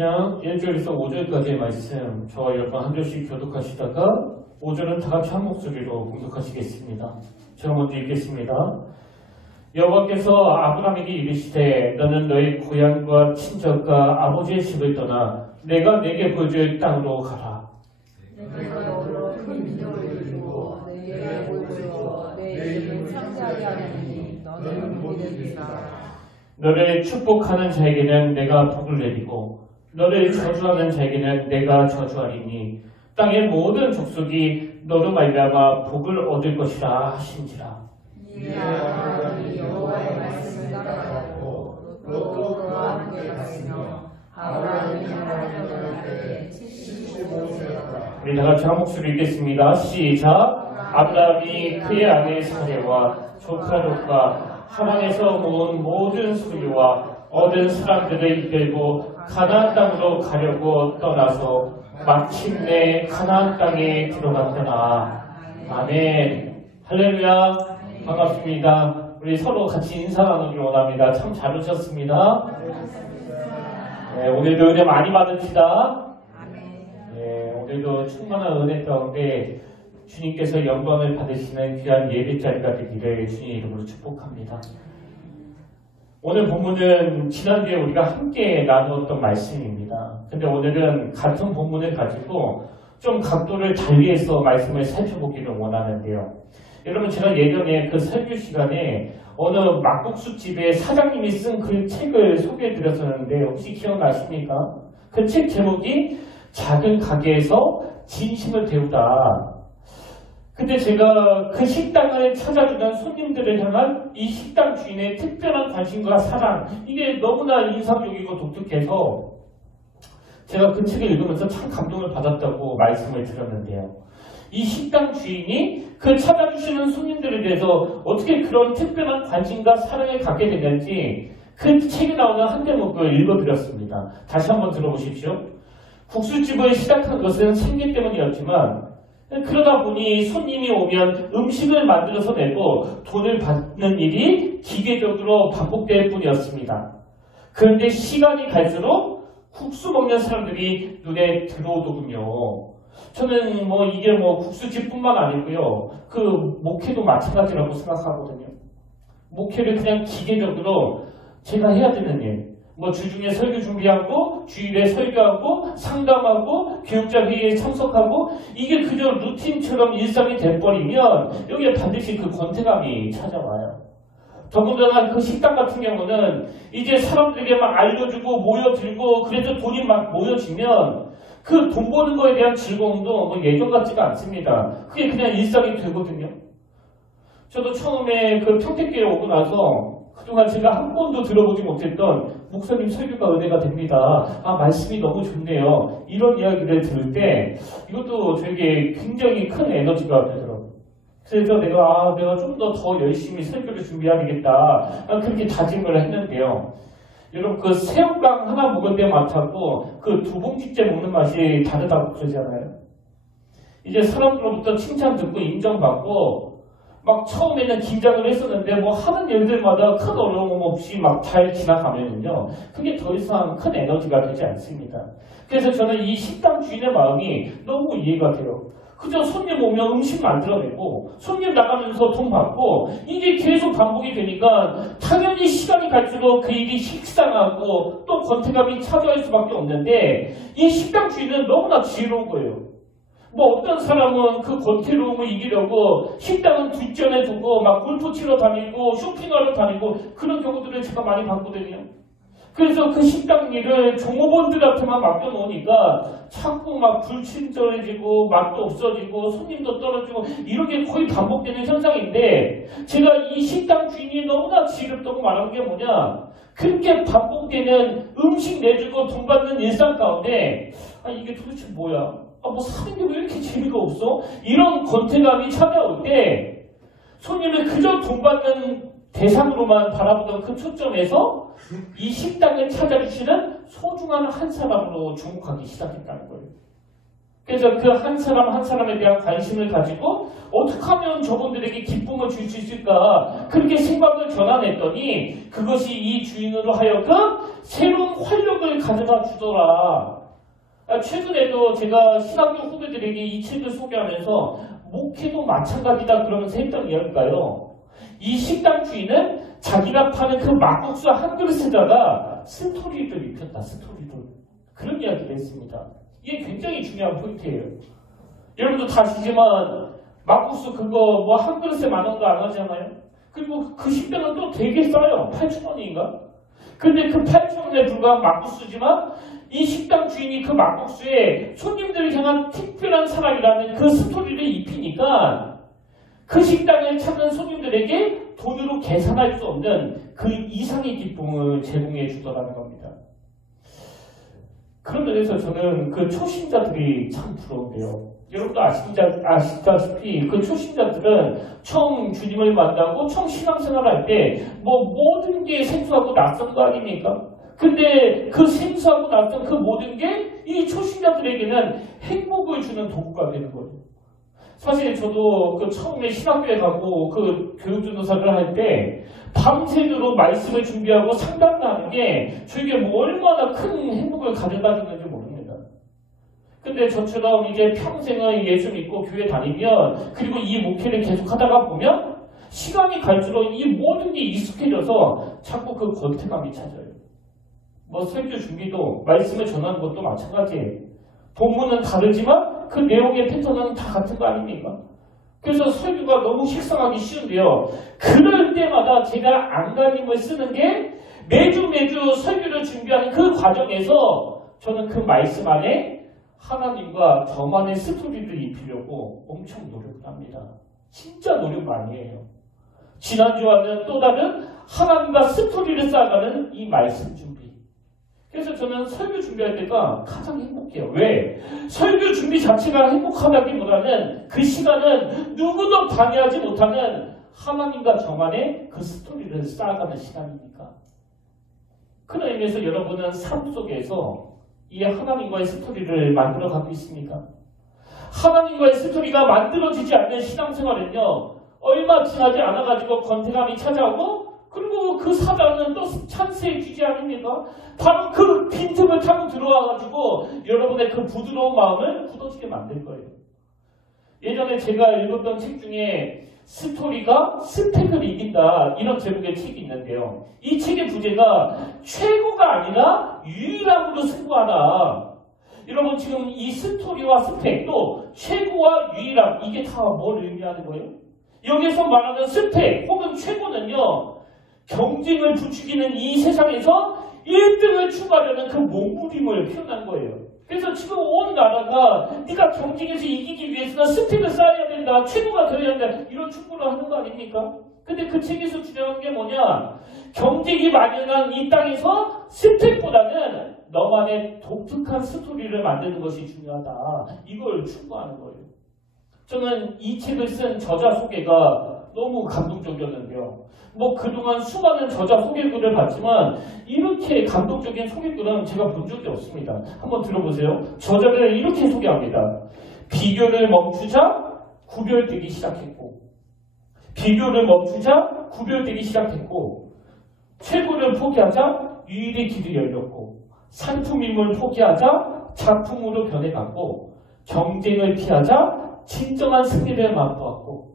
12장 1절에서 5절까지의 말씀 저와 여러분 한 절씩 교독하시다가 5절은 다 같이 한 목소리로 공독하시겠습니다. 제가 먼저 읽겠습니다. 여호와께서 아브라함에게 이르시되 너는 너의 고향과 친척과 아버지의 집을 떠나 내가 내게 보여줄 땅으로 가라. 내가 너로 큰 민족을 이루고 내게 보여주어 내 이름을 창대하게 하리니 너는 복이 되리라. 너를 축복하는 자에게는 내가 복을 내리고 너를 저주하는 자에게는 내가 저주하리니 땅의 모든 족속이 너로 말미암아 복을 얻을 것이라 하신지라. 이에 아브라함이 여호와의 말씀을 따라갔고 롯도 그와 함께 갔으며 아브라함이 하나님을 떠날 때에 75세였다. 우리 다같이 한 목소리 읽겠습니다. 시작. 아브라함이 그의 아내 사레와 조카족과 하란에서 모은 모든 소유와 얻은 사람들을 이끌고 가나안 땅으로 가려고 떠나서 마침내 가나안 땅에 들어갔더라. 아멘. 할렐루야. 반갑습니다. 우리 서로 같이 인사 나누기 원합니다. 참 잘 오셨습니다. 네, 오늘도 은혜 많이 받읍시다. 네, 오늘도 충만한 은혜 가운데 주님께서 영광을 받으시는 귀한 예배 자리가 되기를 주님 이름으로 축복합니다. 오늘 본문은 지난주에 우리가 함께 나누었던 말씀입니다. 근데 오늘은 같은 본문을 가지고 좀 각도를 달리해서 말씀을 살펴보기를 원하는데요. 여러분 제가 예전에 그 설교 시간에 어느 막국수집의 사장님이 쓴 그 책을 소개해 드렸었는데 혹시 기억나십니까? 그 책 제목이 작은 가게에서 진심을 배우다. 근데 제가 그 식당을 찾아주는 손님들을 향한 이 식당 주인의 특별한 관심과 사랑, 이게 너무나 인상적이고 독특해서 제가 그 책을 읽으면서 참 감동을 받았다고 말씀을 드렸는데요. 이 식당 주인이 그 찾아주시는 손님들에 대해서 어떻게 그런 특별한 관심과 사랑을 갖게 됐는지 그 책에 나오는 한 대목을 읽어드렸습니다. 다시 한번 들어보십시오. 국수집을 시작한 것은 생계 때문이었지만 그러다 보니 손님이 오면 음식을 만들어서 내고 돈을 받는 일이 기계적으로 반복될 뿐이었습니다. 그런데 시간이 갈수록 국수 먹는 사람들이 눈에 들어오더군요. 저는 이게 국수집뿐만 아니고요. 그 목회도 마찬가지라고 생각하거든요. 목회를 그냥 기계적으로 제가 해야 되는 일. 주중에 설교 준비하고 주일에 설교하고 상담하고 교육자 회의에 참석하고 이게 그저 루틴처럼 일상이 돼버리면 여기에 반드시 그 권태감이 찾아와요. 더군다나 그 식당 같은 경우는 이제 사람들에게 막 알려주고 모여들고 그래서 돈이 막 모여지면 그 돈 버는 거에 대한 즐거움도 예전 같지가 않습니다. 그게 그냥 일상이 되거든요. 저도 처음에 그 평택교회 오고 나서 그동안 제가 한 번도 들어보지 못했던 목사님 설교가 은혜가 됩니다. 말씀이 너무 좋네요. 이런 이야기를 들을 때 이것도 저에게 굉장히 큰 에너지가 되더라고요. 그래서 내가 좀 더 열심히 설교를 준비해야겠다. 그렇게 다짐을 했는데요. 여러분 그 새우깡 하나 먹을 때마다고 그 두 봉지째 먹는 맛이 다르다고 그러잖아요. 이제 사람들로부터 칭찬 듣고 인정받고 막 처음에는 긴장을 했었는데 하는 일들마다 큰 어려움 없이 막 잘 지나가면은요. 그게 더 이상 큰 에너지가 되지 않습니다. 그래서 저는 이 식당 주인의 마음이 너무 이해가 돼요. 그저 손님 오면 음식 만들어내고 손님 나가면서 돈 받고 이게 계속 반복이 되니까 당연히 시간이 갈수록 그 일이 식상하고 또 권태감이 찾아올 수밖에 없는데 이 식당 주인은 너무나 지혜로운 거예요. 어떤 사람은 그 권태로움을 이기려고 식당은 뒷전에 두고 막 골프 치러 다니고 쇼핑하러 다니고 그런 경우들을 제가 많이 봤거든요. 그래서 그 식당 일을 종업원들한테만 맡겨놓으니까 자꾸 막 불친절해지고 맛도 없어지고 손님도 떨어지고 이런 게 거의 반복되는 현상인데 제가 이 식당 주인이 너무나 지혜롭다고 말하는 게 뭐냐, 그렇게 반복되는 음식 내주고 돈 받는 일상 가운데 이게 도대체 뭐야, 사는 게 왜 이렇게 재미가 없어? 이런 권태감이 찾아올 때 손님을 그저 돈 받는 대상으로만 바라보던 그 초점에서 이 식당을 찾아주시는 소중한 한 사람으로 주목하기 시작했다는 거예요. 그래서 그 한 사람 한 사람에 대한 관심을 가지고 어떻게 하면 저분들에게 기쁨을 줄 수 있을까 그렇게 생각을 전환했더니 그것이 이 주인으로 하여금 새로운 활력을 가져다 주더라. 최근에도 제가 신학교 후배들에게 이 책을 소개하면서 목회도 마찬가지다 그러면서 했던 이야기가요. 이 식당 주인은 자기가 파는 그 막국수 한 그릇에다가 스토리를 입혔다. 스토리를. 그런 이야기를 했습니다. 이게 굉장히 중요한 포인트예요. 여러분도 다 아시지만 막국수 그거 뭐 한 그릇에 10,000원도 안 하잖아요. 그리고 그 식당은 또 되게 싸요. 8,000원인가? 근데 그 8,000원에 불과한 막국수지만 이 식당 주인이 그 막국수에 손님들을 향한 특별한 사랑이라는 그 스토리를 입히니까 그 식당에 찾는 손님들에게 돈으로 계산할 수 없는 그 이상의 기쁨을 제공해 주더라는 겁니다. 그런 면에서 저는 그 초신자들이 참 부러운데요. 여러분도 아시다시피 그 초신자들은 처음 주님을 만나고 처음 신앙생활을 할 때 뭐 모든 게 생소하고 낯선 거 아닙니까? 근데 그 생소하고 낯선 그 모든 게 이 초신자들에게는 행복을 주는 도구가 되는 거예요. 사실 저도 그 처음에 신학교에 가고 그 교육전도사를 할 때 밤새도록 말씀을 준비하고 상담을 하는 게 저에게 뭐 얼마나 큰 행복을 가져다 주는지 모릅니다. 근데 저처럼 이제 평생을 예수 믿고 교회 다니면 그리고 이 목회를 계속 하다가 보면 시간이 갈수록 이 모든 게 익숙해져서 자꾸 그 권태감이 찾아요. 뭐 설교 준비도 말씀을 전하는 것도 마찬가지예요. 본문은 다르지만 그 내용의 패턴은 다 같은 거 아닙니까? 그래서 설교가 너무 식상하기 쉬운데요. 그럴 때마다 제가 안간힘을 쓰는 게 매주 설교를 준비하는 그 과정에서 저는 그 말씀 안에 하나님과 저만의 스토리를 입히려고 엄청 노력을 합니다. 진짜 노력 많이 해요. 지난주와는 또 다른 하나님과 스토리를 쌓아가는 이 말씀 준비. 그래서 저는 설교 준비할 때가 가장 행복해요. 왜? 설교 준비 자체가 행복하다기보다는 그 시간은 누구도 방해하지 못하는 하나님과 저만의 그 스토리를 쌓아가는 시간이니까. 그런 의미에서 여러분은 삶 속에서 이 하나님과의 스토리를 만들어가고 있습니까? 하나님과의 스토리가 만들어지지 않는 신앙생활은요. 얼마 지나지 않아가지고 권태감이 찾아오고 그리고 그 사단은 또 찬스의 주제 아닙니까? 바로 그 빈틈을 타고 들어와가지고 여러분의 그 부드러운 마음을 굳어지게 만들 거예요. 예전에 제가 읽었던 책 중에 스토리가 스펙을 이긴다 이런 제목의 책이 있는데요. 이 책의 부제가 최고가 아니라 유일함으로 승부하라. 여러분 지금 이 스토리와 스펙 또 최고와 유일함 이게 다 뭘 의미하는 거예요? 여기서 말하는 스펙 혹은 최고는요. 경쟁을 부추기는 이 세상에서 1등을 추구하려는 그 몸부림을 표현한 거예요. 그래서 지금 온 나라가 네가 경쟁에서 이기기 위해서는 스펙을 쌓아야 된다. 최고가 되어야 된다. 이런 축구를 하는 거 아닙니까? 근데 그 책에서 주장한 게 뭐냐? 경쟁이 만연한 이 땅에서 스펙보다는 너만의 독특한 스토리를 만드는 것이 중요하다. 이걸 추구하는 거예요. 저는 이 책을 쓴 저자 소개가 너무 감동적이었는데요. 뭐 그동안 수많은 저자 소개글을 봤지만 이렇게 감동적인 소개글은 제가 본 적이 없습니다. 한번 들어보세요. 저자를 이렇게 소개합니다. 비교를 멈추자 구별되기 시작했고 비교를 멈추자 구별되기 시작했고 최고를 포기하자 유일의 길이 열렸고 상품임을 포기하자 작품으로 변해갔고 경쟁을 피하자 진정한 승리를 맛보았고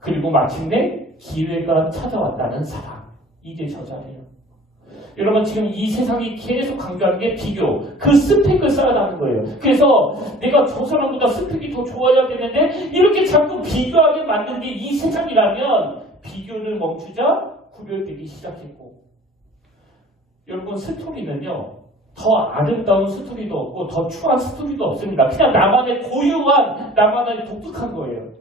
그리고 마침내 기회가 찾아왔다는 사람. 이게 저자예요. 여러분 지금 이 세상이 계속 강조하는 게 비교. 그 스펙을 쌓아가는 거예요. 그래서 내가 저 사람보다 스펙이 더 좋아야 되는데 이렇게 자꾸 비교하게 만든 게 이 세상이라면 비교를 멈추자 구별되기 시작했고 여러분 스토리는요. 더 아름다운 스토리도 없고 더 추한 스토리도 없습니다. 그냥 나만의 고유한 나만의 독특한 거예요.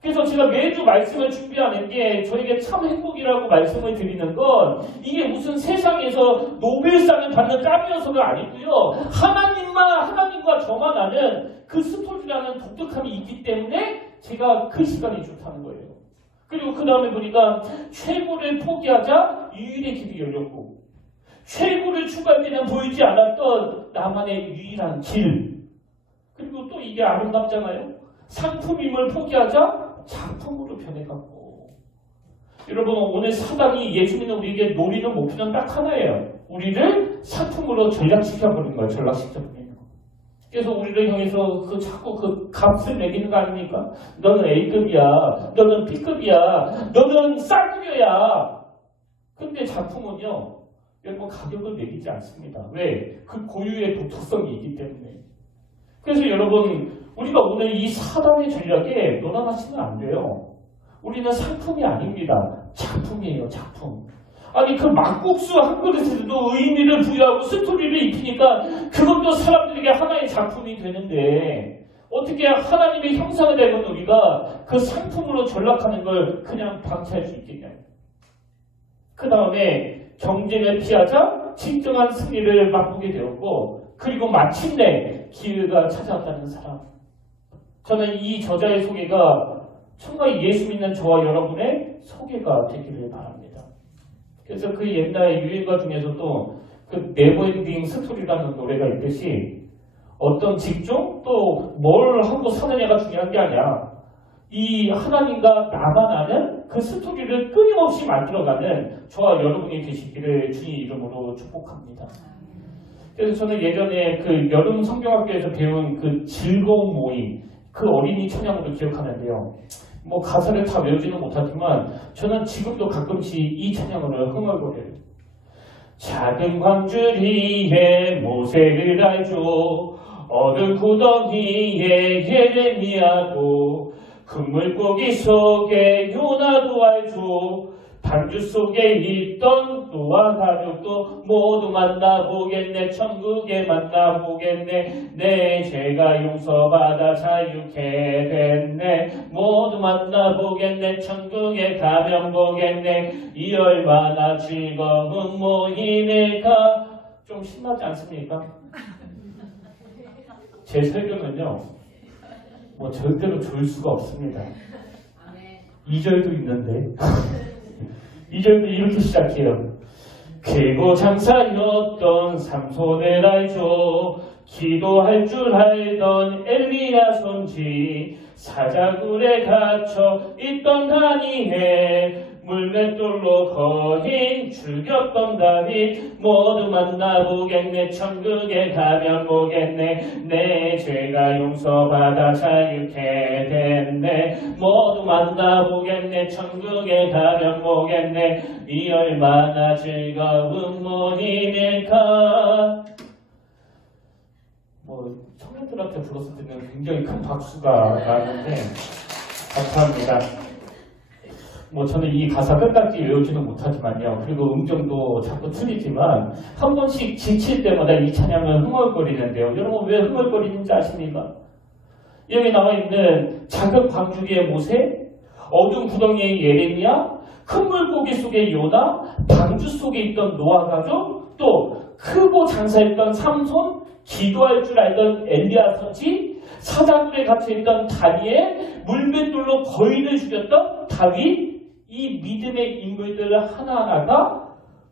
그래서 제가 매주 말씀을 준비하는 게 저에게 참 행복이라고 말씀을 드리는 건 이게 무슨 세상에서 노벨상을 받는 까미여서가 아니고요. 하나님과 저만 아는 그 스토리라는 독특함이 있기 때문에 제가 그 시간이 좋다는 거예요. 그리고 그 다음에 보니까 최고를 포기하자 유일의 길이 열렸고 최고를 추구할 때는 보이지 않았던 나만의 유일한 길. 그리고 또 이게 아름답잖아요. 상품임을 포기하자 작품으로 변해갖고. 여러분 오늘 사단이 예수 믿는 우리에게 노리는 목표는 딱 하나예요. 우리를 상품으로 전락시켜버리는 거예요. 전락시켜버리는 거. 그래서 우리를 향해서 자꾸 그 값을 매기는 거 아닙니까? 너는 A급이야. 너는 B급이야. 너는 쌀구려야. 근데 작품은요. 여러분 가격을 매기지 않습니다. 왜? 그 고유의 독특성이 있기 때문에. 그래서 여러분 우리가 오늘 이 사단의 전략에 놀아나시면 안 돼요. 우리는 상품이 아닙니다. 작품이에요. 작품. 아니 그 막국수 한 그릇에도 의미를 부여하고 스토리를 입히니까 그것도 사람들에게 하나의 작품이 되는데 어떻게 하나님의 형상을 닮은 우리가 그 상품으로 전락하는 걸 그냥 방치할 수 있겠냐. 그 다음에 경쟁을 피하자 진정한 승리를 맛보게 되었고 그리고 마침내 기회가 찾아왔다는 사람. 저는 이 저자의 소개가 정말 예수 믿는 저와 여러분의 소개가 되기를 바랍니다. 그래서 그 옛날 유행가 중에서도 그 네버엔딩 스토리라는 노래가 있듯이 어떤 직종 또 뭘 하고 사느냐가 중요한 게 아니야. 이 하나님과 나만 아는 그 스토리를 끊임없이 만들어가는 저와 여러분이 되시기를 주님 이름으로 축복합니다. 그래서 저는 예전에 그 여름 성경학교에서 배운 그 즐거운 모임 그 어린이 찬양으로 기억하는데요. 뭐 가사를 다 외우지는 못하지만 저는 지금도 가끔씩 이 찬양을 흥얼거려요. 작은 광주리에 모세를 알죠. 어느 구덩이에 예레미야도 큰 물고기 속에 요나도 알죠. 단주 속에 있던 노아 가족도 모두 만나보겠네. 천국에 만나보겠네. 내 죄가 용서받아 자유케 됐네. 모두 만나보겠네. 천국에 가면 보겠네. 이 얼마나 즐거운 모임일까. 좀 신나지 않습니까? 제 설교는요 뭐 절대로 좋을 수가 없습니다. 2절도 있는데 2절도 이렇게 시작해요. 괴고 장사였던 삼손을 알죠. 기도할 줄 알던 엘리야 손지. 사자굴에 갇혀 있던 다니엘. 물맷돌로 거인 죽였던 다윗. 모두 만나보겠네. 천국에 가면 보겠네. 내 죄가 용서받아 자유케 됐네. 모두 만나보겠네. 천국에 가면 보겠네. 이 얼마나 즐거운 모임일까. 뭐 청년들한테 불렀을 때는 굉장히 큰 박수가 나는데 감사합니다. 뭐 저는 이 가사 끝까지 외우지는 못하지만요. 그리고 음정도 자꾸 틀리지만 한 번씩 지칠 때마다 이 찬양을 흥얼거리는데요. 여러분 왜 흥얼거리는지 아십니까? 여기 나와 있는 작은 광주리의 모세, 어두운 구덩이의 예레미야, 큰 물고기 속의 요나, 방주 속에 있던 노아 가족, 또 크고 장사했던 삼손, 기도할 줄 알던 엘리야 선지, 사자굴에 갇혀있던 다니엘, 물맷돌로 거인을 죽였던 다윗, 이 믿음의 인물들 하나하나가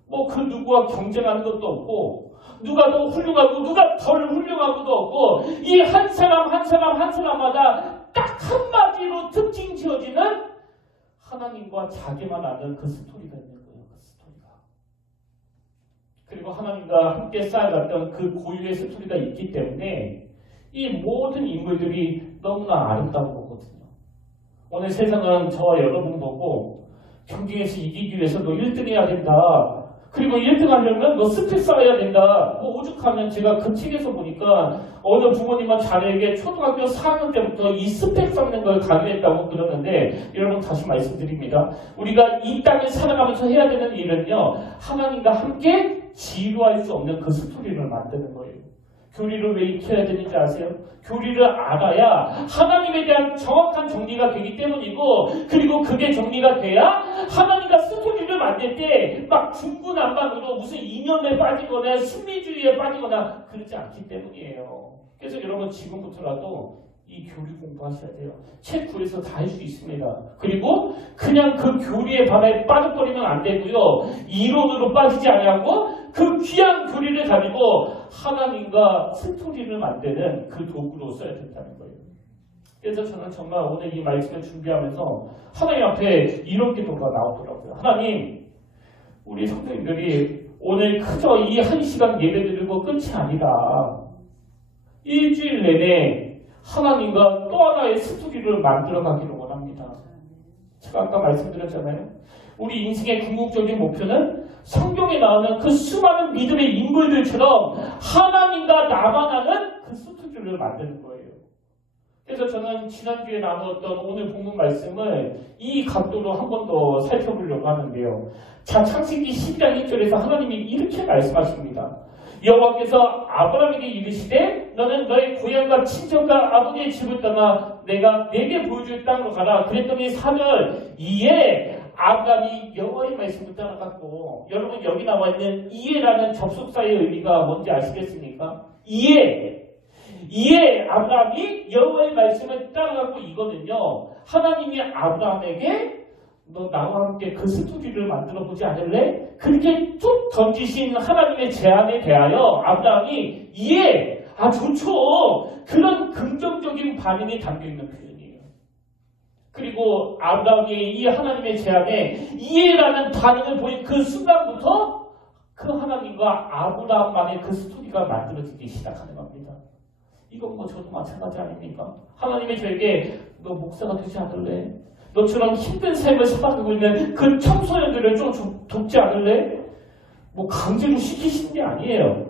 뭐 그 누구와 경쟁하는 것도 없고 누가 더 훌륭하고 누가 덜 훌륭하고도 없고 이 한 사람 한 사람 한 사람마다 딱 한마디로 특징 지어지는 하나님과 자기만 아는 그 스토리가 있는 거예요. 그 스토리가. 그리고 하나님과 함께 쌓아갔던 그 고유의 스토리가 있기 때문에 이 모든 인물들이 너무나 아름다운 거거든요. 오늘 세상은 저와 여러분 보고 경쟁에서 이기기 위해서 너 1등 해야 된다. 그리고 1등 하려면 너 스펙 쌓아야 된다. 뭐 오죽하면 제가 그 책에서 보니까 어느 부모님은 자녀에게 초등학교 4학년 때부터 이 스펙 쌓는 걸 강요했다고 그러는데 여러분 다시 말씀드립니다. 우리가 이 땅을 살아가면서 해야 되는 일은요. 하나님과 함께 지루할 수 없는 그 스토리를 만드는 거예요. 교리를 왜 익혀야 되는지 아세요? 교리를 알아야 하나님에 대한 정확한 정리가 되기 때문이고 그리고 그게 정리가 돼야 하나님과 스토리를 만들 때 막 중구난방으로 무슨 이념에 빠지거나 신비주의에 빠지거나 그러지 않기 때문이에요. 그래서 여러분 지금부터라도 이 교리 공부하셔야 돼요. 책 구해서 다 할 수 있습니다. 그리고 그냥 그 교리의 바다에 빠져버리면 안 되고요. 이론으로 빠지지 아니하고 그 귀한 교리를 가지고 하나님과 스토리를 만드는 그 도구로 써야 된다는 거예요. 그래서 저는 정말 오늘 이 말씀을 준비하면서 하나님 앞에 이런 기도가 나오더라고요. 하나님, 우리 성도님들이 오늘 그저 이 1시간 예배드리고 끝이 아니라 일주일 내내 하나님과 또 하나의 스토리를 만들어가기를 원합니다. 제가 아까 말씀드렸잖아요. 우리 인생의 궁극적인 목표는 성경에 나오는 그 수많은 믿음의 인물들처럼 하나님과 나만 아는 그 스토리를 만드는 거예요. 그래서 저는 지난주에 나누었던 오늘 본문 말씀을 이 각도로 한 번 더 살펴보려고 하는데요. 자, 창세기 12장 1절에서 하나님이 이렇게 말씀하십니다. 여호와께서 아브라함에게 이르시되 너는 너의 고향과 친척과 아버지의 집을 떠나 내가 내게 보여줄 땅으로 가라. 그랬더니 4절 이에 아브라함이 여호와의 말씀을 따라갔고, 여러분 여기 나와 있는 이에라는 접속사의 의미가 뭔지 아시겠습니까? 이에 아브라함이 여호와의 말씀을 따라갔고, 이거는요 하나님이 아브라함에게 너 나와 함께 그 스토리를 만들어 보지 않을래? 그렇게 툭 던지신 하나님의 제안에 대하여 아브라함이 이에 좋죠. 그런 긍정적인 반응이 담겨있는 표현이에요. 그리고 아브라함이 이 하나님의 제안에 이해라는 반응을 보인 그 순간부터 그 하나님과 아브라함만의 그 스토리가 만들어지기 시작하는 겁니다. 이건 뭐 저도 마찬가지 아닙니까? 하나님이 저에게 너 목사가 되지 않을래? 너처럼 힘든 삶을 살아가고 있는 그 청소년들을 좀 돕지 않을래? 뭐 강제로 시키시는 게 아니에요.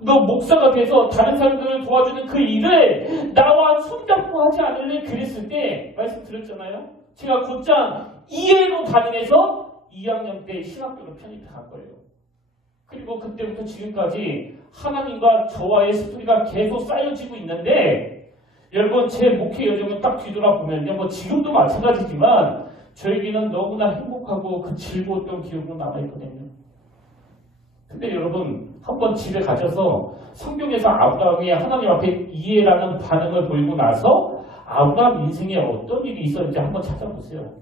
너 목사가 돼서 다른 사람들을 도와주는 그 일을 나와 손잡고 하지 않을래? 그랬을 때 말씀드렸잖아요. 제가 곧장 이해로 반응해서 2학년 때 신학교로 편입한 거예요. 그리고 그때부터 지금까지 하나님과 저와의 스토리가 계속 쌓여지고 있는데, 여러분 제 목회 여정을 딱 뒤돌아보면요, 뭐 지금도 마찬가지지만 저에게는 너무나 행복하고 그 즐거웠던 기억으로 남아있거든요. 근데 여러분 한번 집에 가셔서 성경에서 아브라함이 하나님 앞에 이해라는 반응을 보이고 나서 아브라함 인생에 어떤 일이 있었는지 한번 찾아보세요.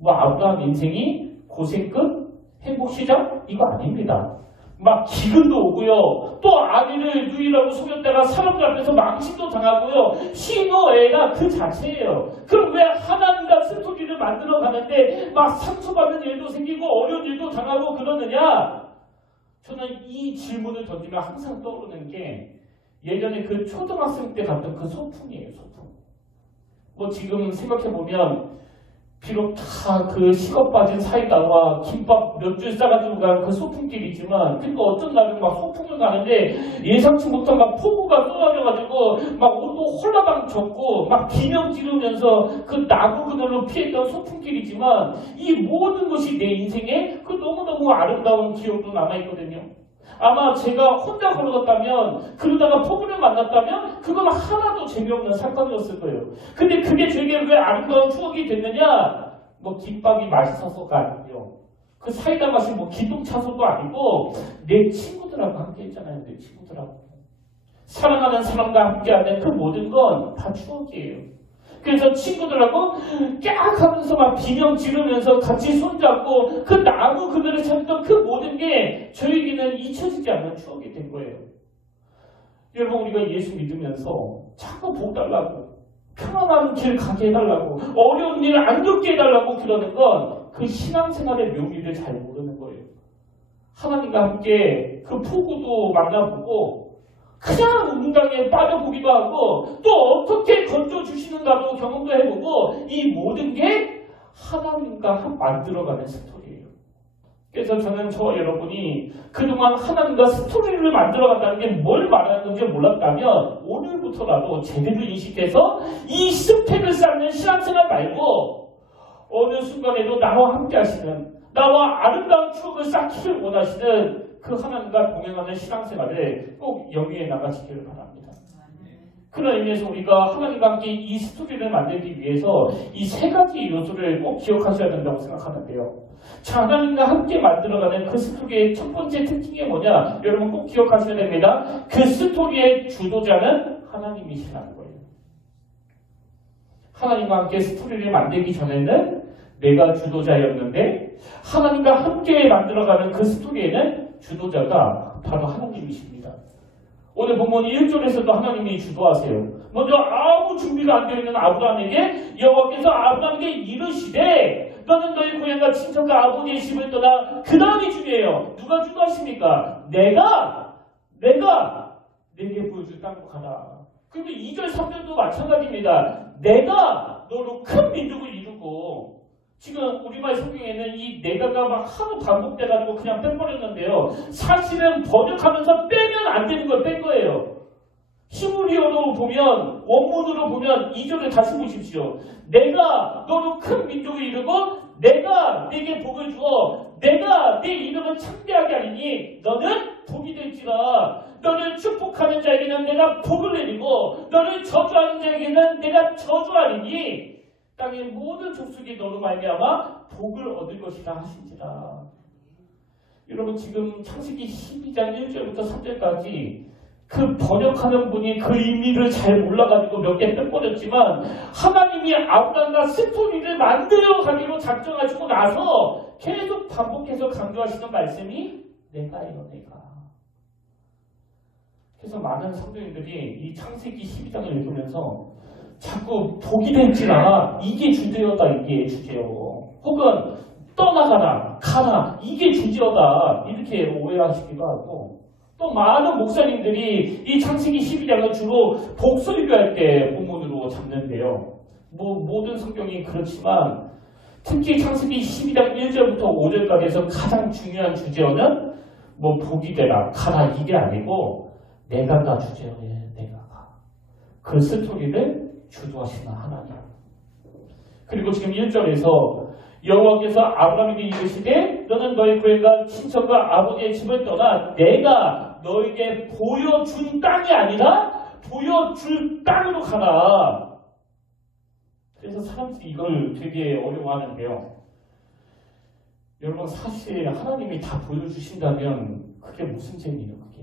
뭐 아브라함 인생이 고생 끝? 행복 시작? 이거 아닙니다. 막 기근도 오고요. 또 아내를 누이라고 속였다가 사람들 앞에서 망신도 당하고요. 희노애락 그 자체예요. 그럼 왜 하나님과 스토리를 만들어 가는데 막 상처받는 일도 생기고 어려운 일도 당하고 그러느냐? 저는 이 질문을 던지면 항상 떠오르는 게 예전에 그 초등학생 때 갔던 그 소풍이에요. 소풍. 뭐 지금 생각해보면 비록 다 그 식어 빠진 사이다와 김밥 몇 줄 싸가지고 간 그 소풍길이지만, 그러니까 어떤 날은 막 소풍을 가는데 예상치 못한 막 폭우가 쏟아져가지고 막 옷도 홀라당 젖고 막 비명 지르면서 그 나무 그늘로 피했던 소풍길이지만, 이 모든 것이 내 인생에 그 너무너무 아름다운 기억으로 남아있거든요. 아마 제가 혼자 걸어갔다면, 그러다가 폭우를 만났다면 그건 하나도 재미없는 사건이었을 거예요. 근데 그게 제게 왜 아름다운 추억이 됐느냐? 뭐 김밥이 맛있어서가 아니고요. 그 사이다 맛이 뭐 기똥차서도 아니고 내 친구들하고 함께 했잖아요. 내 친구들하고. 사랑하는 사람과 함께하는 그 모든 건 다 추억이에요. 그래서 친구들하고 깍 하면서 막 비명 지르면서 같이 손잡고 그 나무 그늘을 찾던 그 모든 게 저에게는 잊혀지지 않는 추억이 된 거예요. 여러분, 우리가 예수 믿으면서 자꾸 복 달라고, 평안한 길 가게 해달라고, 어려운 일을 안 겪게 해달라고 그러는 건 그 신앙생활의 묘미를 잘 모르는 거예요. 하나님과 함께 그 폭우도 만나보고 그냥 운강에 빠져보기도 하고 또 어떻게 건져주시는가도 경험도 해보고, 이 모든 게 하나님과 만들어가는 스토리예요. 그래서 저는 저와 여러분이 그동안 하나님과 스토리를 만들어간다는 게 뭘 말하는 건지 몰랐다면 오늘부터라도 제대로 인식해서 이 스펙을 쌓는 신앙생활 말고 어느 순간에도 나와 함께 하시는, 나와 아름다운 추억을 쌓기를 원하시는 그 하나님과 동행하는 신앙생활을 꼭 영위해 나가시기를 바랍니다. 그런 의미에서 우리가 하나님과 함께 이 스토리를 만들기 위해서 이 세 가지 요소를 꼭 기억하셔야 된다고 생각하는데요. 자, 하나님과 함께 만들어가는 그 스토리의 첫 번째 특징이 뭐냐? 여러분 꼭 기억하셔야 됩니다. 그 스토리의 주도자는 하나님이시라는 거예요. 하나님과 함께 스토리를 만들기 전에는 내가 주도자였는데, 하나님과 함께 만들어가는 그 스토리에는 주도자가 바로 하나님이십니다. 오늘 본문 1절에서도 하나님이 주도하세요. 먼저 아무 준비가 안 되어 있는 아브라함에게 여호와께서 아브라함에게 이르시되 너는 너희 고향과 친척과 아버지의 집을 떠나 그 다음이 중요해요. 누가 주도하십니까? 내가 내게 보여줄 땅으로 가라. 그리고 2절 3절도 마찬가지입니다. 내가 너로 큰 민족을 이루고 지금 우리말 성경에는 이 내가가 막 하도 반복돼가지고 그냥 빼버렸는데요. 사실은 번역하면서 빼면 안 되는 걸 뺀 거예요. 히브리어로 보면 원문으로 보면 2절을 다시 보십시오. 내가 너로 큰 민족을 이루고 내가 내게 복을 주어 내가 네 이름을 창대하게 하리니 너는 복이 될지라. 너를 축복하는 자에게는 내가 복을 내리고 너를 저주하는 자에게는 내가 저주하리니 땅의 모든 족속이 너로 말미암아 복을 얻을 것이라 하신지라. 여러분 지금 창세기 12장 1절부터 3절까지 그 번역하는 분이 그 의미를 잘 몰라가지고 몇 개 빼버렸지만 하나님이 아브라함과 스토리를 만들어가기로 작정하시고 나서 계속 반복해서 강조하시는 말씀이 내가예요. 내가. 그래서 많은 성도님들이 이 창세기 12장을 읽으면서 자꾸 복이 될지라 이게 주제어다 이게 주제어 혹은 떠나가라 가라 이게 주제어다 이렇게 오해하시기도 하고 또 많은 목사님들이 이 창세기 12장을 주로 복설교할 때 본문으로 잡는데요. 모든 성경이 그렇지만 특히 창세기 12장 1절부터 5절까지 해서 가장 중요한 주제어는 복이 되라 가라 이게 아니고 내가가 주제어예요. 내가가 그 스토리를 주도하시는 하나님. 그리고 지금 1절에서 여호와께서 아브라함에게 이르시되 너는 너희 고향과 친척과 아버지의 집을 떠나 내가 너에게 보여준 땅이 아니라 보여줄 땅으로 가라. 그래서 사람들이 이걸 되게 어려워하는데요. 여러분 사실 하나님이 다 보여주신다면 그게 무슨 재미예요 그게.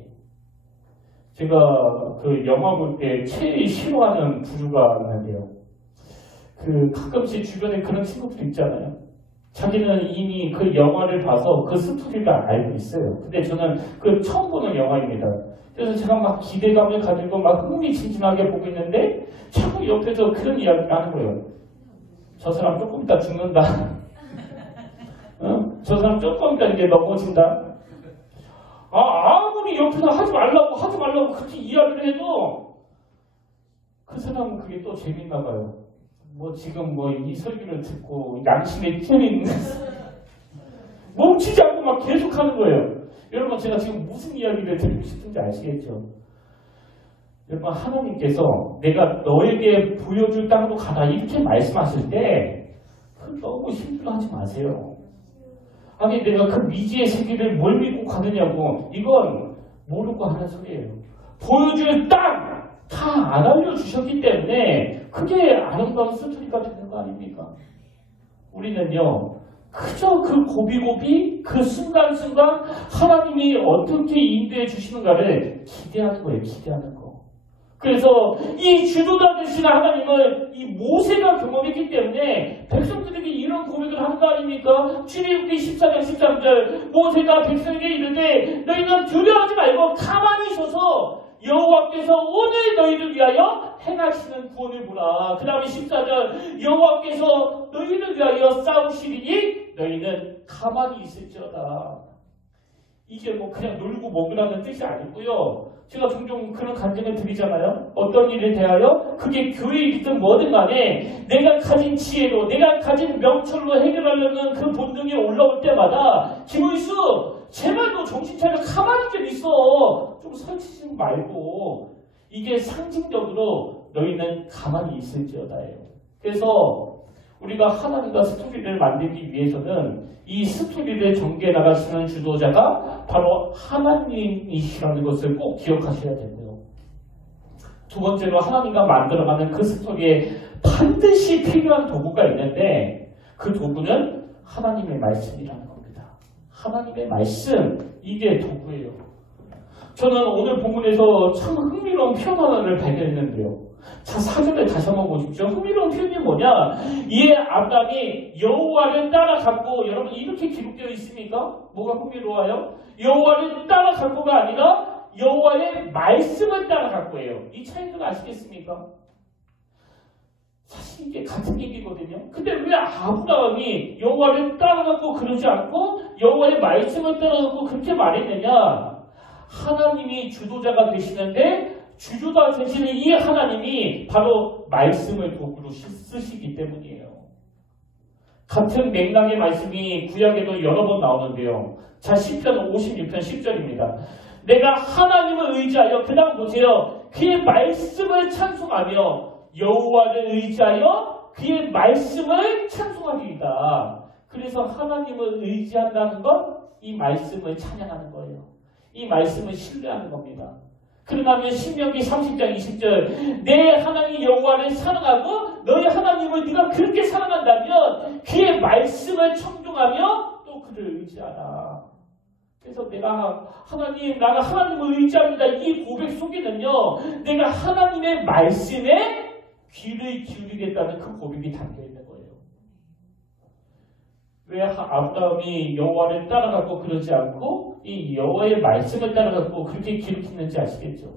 제가 그 영화 볼 때 제일 싫어하는 부류가 있는데요. 가끔씩 주변에 그런 친구들 있잖아요. 자기는 이미 그 영화를 봐서 그 스토리를 알고 있어요. 근데 저는 그 처음 보는 영화입니다. 그래서 제가 막 기대감을 가지고 막 흥미진진하게 보고 있는데 자꾸 옆에서 그런 이야기를 하는 거예요. 저 사람 조금 이따 죽는다. 어? 저 사람 조금 이따 이제 넘어진다. 아무리 옆에서 하지 말라고 그렇게 이야기를 해도 그 사람은 그게 또 재밌나 봐요. 지금 이 설교를 듣고 양심에 찔린 멈추지 않고 막 계속 하는 거예요. 여러분 제가 지금 무슨 이야기를 드리고 싶은지 아시겠죠? 여러분 하나님께서 내가 너에게 보여줄 땅으로 가라 이렇게 말씀하실 때 너무 힘들어하지 마세요. 아니 내가 그 미지의 세계를 뭘 믿고 가느냐고 이건 모르고 하는 소리예요. 보여줄 땅 다 안 알려주셨기 때문에 그게 아름다운 스토리가 되는 거 아닙니까? 우리는요 그저 그 고비고비 그 순간순간 하나님이 어떻게 인도해 주시는가를 기대하는 거예요. 기대하는 거. 그래서 이 주도자 되시는 하나님을 이 모세가 경험했기 때문에 백성들에게 이런 고백을 하는 거 아닙니까? 출애굽기 14장 13절 모세가 백성에게 이르되 너희는 두려워하지 말고 가만히 서서 여호와께서 오늘 너희를 위하여 행하시는 구원을 보라. 그 다음에 14절 여호와께서 너희를 위하여 싸우시리니 너희는 가만히 있을지어다. 이게 그냥 놀고 먹으라는 뜻이 아니고요. 제가 종종 그런 간증을 드리잖아요. 어떤 일에 대하여 그게 교회이든 뭐든 간에 내가 가진 지혜로 내가 가진 명철로 해결하려는 그 본능이 올라올 때마다 김의수 제발 너 정신 차려 가만히 좀 있어. 좀 설치지 말고 이게 상징적으로 너희는 가만히 있을지어다예요. 그래서 우리가 하나님과 스토리를 만들기 위해서는 이 스토리를 전개해 나가시는 주도자가 바로 하나님이시라는 것을 꼭 기억하셔야 되고요. 두 번째로 하나님과 만들어가는 그 스토리에 반드시 필요한 도구가 있는데 그 도구는 하나님의 말씀이라는 겁니다. 하나님의 말씀, 이게 도구예요. 저는 오늘 본문에서 참 흥미로운 표현 하나를 발견했는데요. 자, 4절에 다시 한번 보십시오. 흥미로운 표현이 뭐냐? 이에 아담이 여호와를 따라갔고, 여러분 이렇게 기록되어 있습니까? 뭐가 흥미로워요? 여호와를 따라갔고가 아니라 여호와의 말씀을 따라갔고예요. 이 차이를 아시겠습니까? 사실 이게 같은 얘기거든요. 근데 왜 아브라함이 여호와를 따라갔고 그러지 않고 여호와의 말씀을 따라갔고 그렇게 말했느냐? 하나님이 주도자가 되시는데 주도자 되시는 이 하나님이 바로 말씀을 도구로 쓰시기 때문이에요. 같은 맥락의 말씀이 구약에도 여러 번 나오는데요. 자, 시편 56편 10절입니다. 내가 하나님을 의지하여, 그 다음 보세요. 그의 말씀을 찬송하며 여호와를 의지하여 그의 말씀을 찬송하리이다. 그래서 하나님을 의지한다는 건 이 말씀을 찬양하는 거예요. 이 말씀을 신뢰하는 겁니다. 그러면 신명기 30장 20절 내 하나님 여호와를 사랑하고 너의 하나님을 네가 그렇게 사랑한다면 그의 말씀을 청종하며 또 그를 의지하라. 그래서 내가 나가 하나님을 의지합니다. 이 고백 속에는요, 내가 하나님의 말씀에 귀를 기울이겠다는 그 고백이 담겨있는 거예요. 왜 아브라함이 여호와를 따라갔고 그러지 않고 이 여호와의 말씀을 따라갔고 그렇게 기록했는지 아시겠죠?